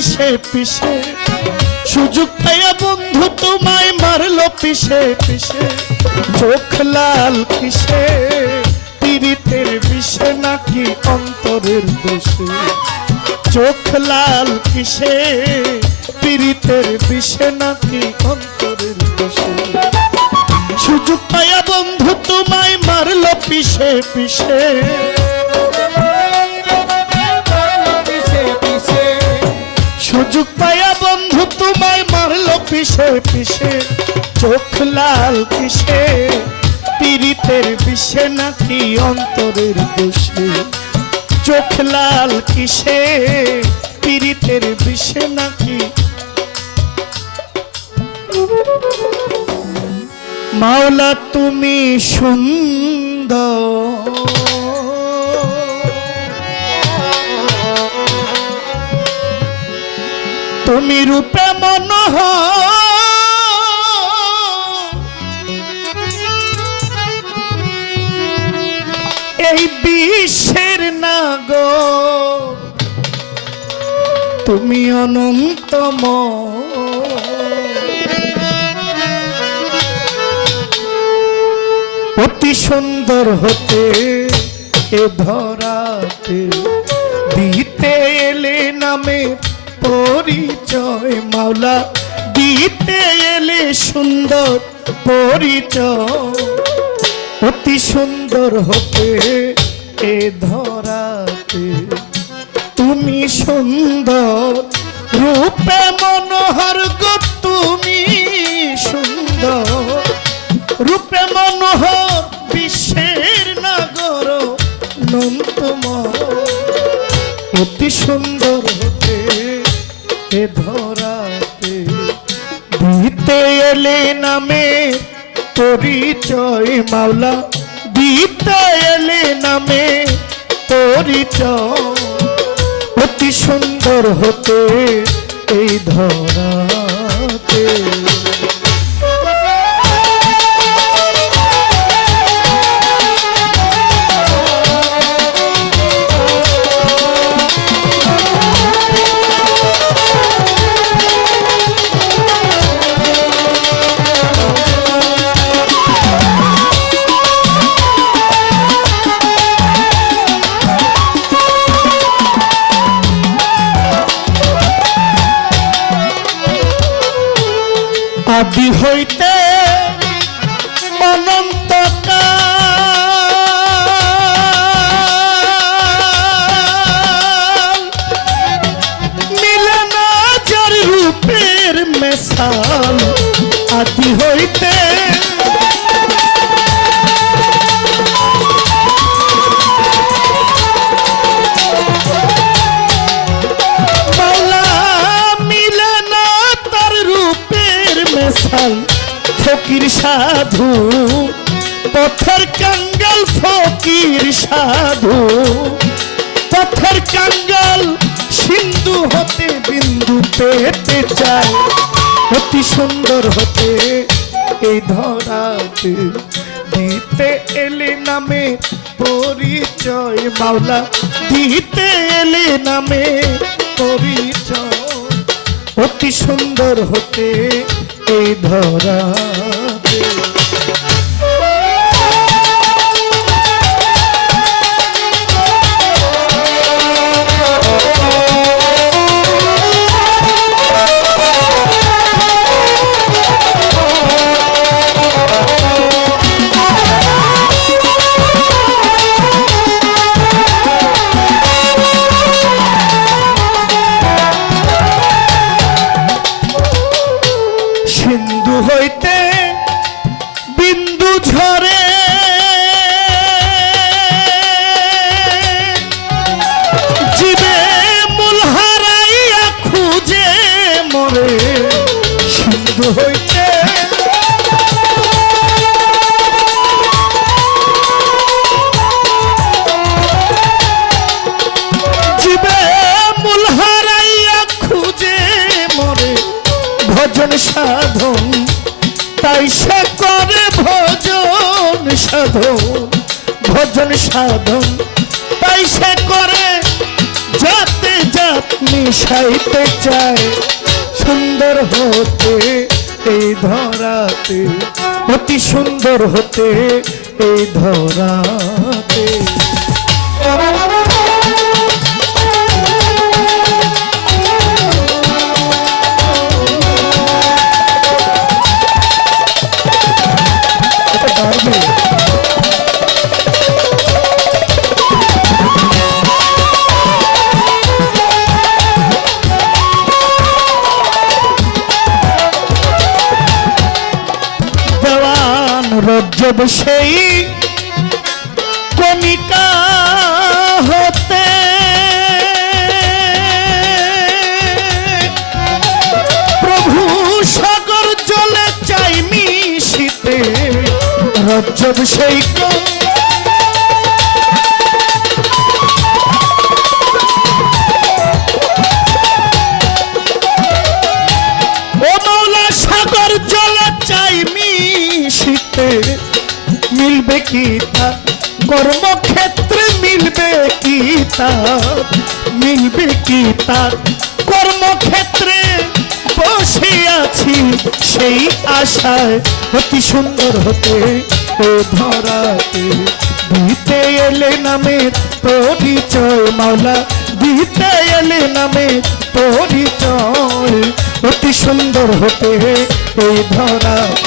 পিছে পিছে সুযোগ পাইয়া বন্ধু তোমায় মারলো পিছে পিছে চোখ লাল কিসে পীড়িতের বিষে নাকি অন্তরের দোষে চোখ লাল কিসে পীড়িতের বিষে নাকি অন্তরের দোষে সুযোগ পাইয়া বন্ধু তোমায় মারলো পিছে পিছে সুযোগ পাইয়া বন্ধু তোমায় মারলো পিছে পিছে চোখ লাল কিসে পীড়িতের বিষে নাকি অন্তরের দোষে চোখ লাল কিসে পীড়িতের বিষে নাকি মাওলা তুমি সুন্দর তুমি রূপে মনোহর এই বিশ্বের নাগর তুমি অনন্তময় অতি সুন্দর হতে এ ধরাতে দিতে এলে নামে পরিচয় মাওলা দিতে এলে সুন্দর পরিচয় অতি সুন্দর হতে এ ধরাতে তুমি সুন্দর রূপে মনোহর গো তুমি সুন্দর রূপে মনোহর বিশ্বের নাগর নন্তময় অতি সুন্দর হতে এ ধরাতে দিতে এলে নামে পরিচয় মাওলা দিতে এলে নামে পরিচয় অতি সুন্দর হতে এই ধরাতে আদি হইতে অনন্তকাল মিলে না যার রূপের মেশাল আদি হইতে ফকির সাধু পথের কাঙ্গাল ফকির সাধু পথের কাঙ্গাল সিন্ধু হতে বিন্দু পেতে চায় অতি সুন্দর হতে এই ধরাতে দিতে এলে নামে পরিচয় মাওলা দিতে এলে নামে পরিচয় অতি সুন্দর হতে এই ধরাতে সিন্ধু হইতে বিন্দু ঝরে জীবে মূল হারাইয়া খুঁজে মরে সিন্ধু হইতে জীবে মূল হারাইয়া খুঁজে মরে ভজন সাধন তাই সে করে ভজন সাধন ভজন সাধন তাই সে করে যাতে যাতে মিশাইতে চায় সুন্দর হতে এই ধরাতে, অতি সুন্দর হতে এই ধরাতে। রজ্জব সেই কণিকা হতে প্রভু সাগর জলে চাই মিশিতে, রজ্জব সেই ও মৌলা সাগর জলে চাই মিশিতে, মিলবে কি তা কর্মক্ষেত্রে, মিলবে কি তা, মিলবে কি তা কর্মক্ষেত্রে, বসে আছি সেই আশায় অতি সুন্দর হতে ও ধরাতে। দিতে এলে নামের পরিচয় মাওলা, দিতে এলে নামের পরিচয়, অতি সুন্দর হতে এই ধরাতে।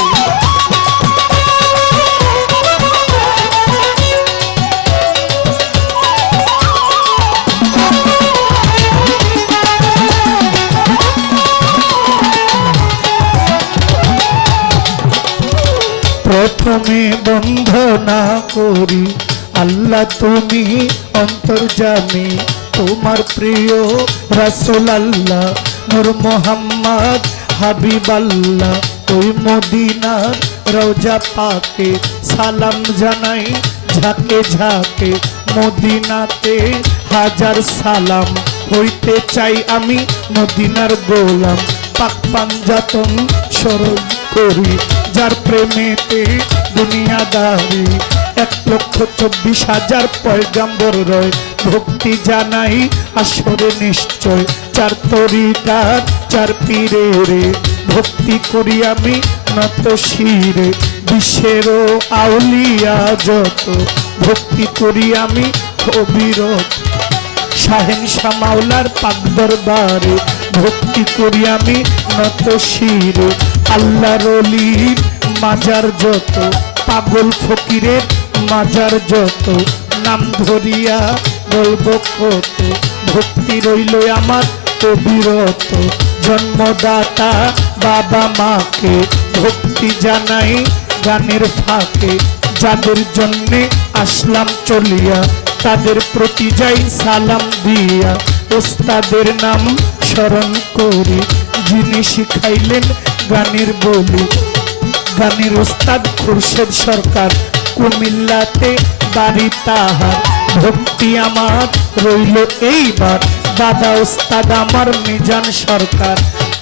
প্রথমে বন্ধনা করি আল্লাহ তুমি অন্তর্যামী, তোমার প্রিয় রাসূল আল্লাহ নূর মোহাম্মদ হাবিব আল্লাহ, ওই মদিনার রওজা পাকে সালাম জানাই ঝাঁকে ঝাঁকে, মদিনাতে হাজার সালাম, হইতে চাই আমি মদিনার গোলাম, পাক পাঞ্জাতন স্মরণ করি যার প্রেমেতে দুনিয়াদারি, 1,24,000 পয়গাম্বর রয়, ভক্তি জানাই আসরে নিশ্চয়, 4 তরিকার 4 পীরেরে, ভক্তি করি আমি নত শিরে, বিশ্বেরও আউলিয়া যত, ভক্তি করি আমি অবিরত, শাহেনশাহ মাওলার পাক দরবারে, ভক্তি করি আমি নত শিরে, আল্লাহর ওলির মাজার যত, পাগল ফকিরের মাজার যত, নাম ধরিয়া বলবো কত, ভক্তি রইল আমার অবিরত, জন্মদাতা বাবা মাকে ভক্তি জানাই গানের ফাঁকে, যাদের জন্যে আসলাম চলিয়া তাদের প্রতি যাই সালাম দিয়া, ওস্তাদের নাম স্মরণ করি যিনি শিখাইলেন গানের বলি, গানের ওস্তাদ খুরশেদ সরকার, কুমিল্লাতে বাড়ি তাহার, ভক্তি আমার রইল এইবার দাদা ওস্তাদ আমার মিজান সরকার,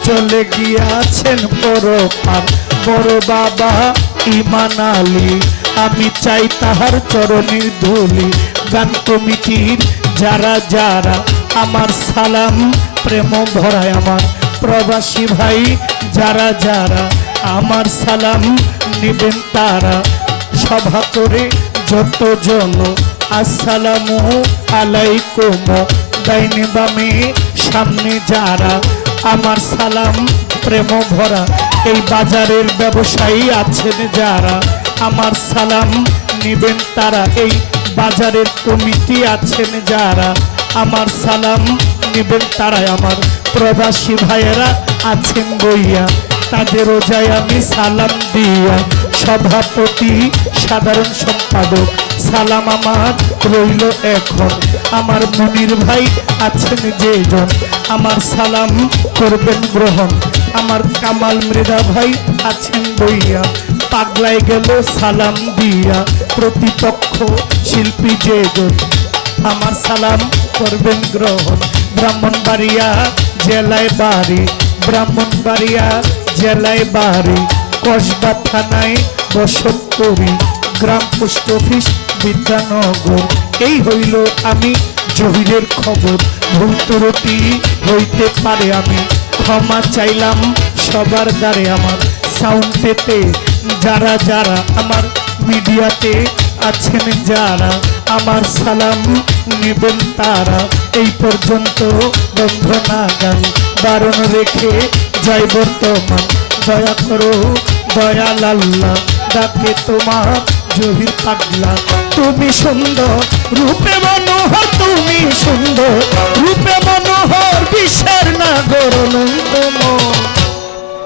চলে গিয়াছেন পরপার বড় বাবা ইমান আলী, আমি চাই তাহার চরণের ধুলি, গান কমিটির যারা যারা আমার সালাম প্রেম ভরায়, আমার প্রবাসী ভাই যারা যারা আমার সালাম নিবেন তারা, সভা করে যত জন আসসালামু আলাইকুম, ডাইনে বামে সামনে যারা আমার সালাম প্রেম ভরা, এই বাজারের ব্যবসায়ী আছেন যারা আমার সালাম নিবেন তারা, এই বাজারের কমিটি আছেন যারা আমার সালাম নিবেন তারা, আমার প্রবাসী ভাইয়েরা আছেন বইয়া তাদেরও যাই আমি সালাম দিয়া, সভাপতি সাধারণ সম্পাদক সালাম আমার রইল এখন, আমার মনির ভাই আছেন যেজন আমার সালাম করবেন গ্রহণ, আমার কামাল মৃদা ভাই আছেন বইয়া পাগলায় গেল সালাম দিয়া, প্রতিপক্ষ শিল্পী যেজন আমার সালাম করবেন গ্রহণ, ব্রাহ্মণবাড়িয়া জেলায় বাড়ি, ব্রাহ্মণবাড়িয়া জেলায় বাড়ি, কসবা থানায় বসত করি, গ্রাম পোস্ট অফিস বিদ্যানগর, এই হইল আমি জহিরের খবর, ভুল ত্রুটি হইতে পারে আমি ক্ষমা চাইলাম সবার দ্বারে। আমার সাউন্ড পেতে যারা যারা আমার মিডিয়াতে আছেন যারা আমার সালাম নেবেন তারা। এই পর্যন্ত বন্ধনা গান বারণ রেখে যাই বর্তমান। দয়া করো দয়াল আল্লাহ ডাকে তোমার জহির পাগলা। তুমি সুন্দর রূপে মনোহর, তুমি সুন্দর রূপে মনোহর, বিশ্বের নাগর নন্দন।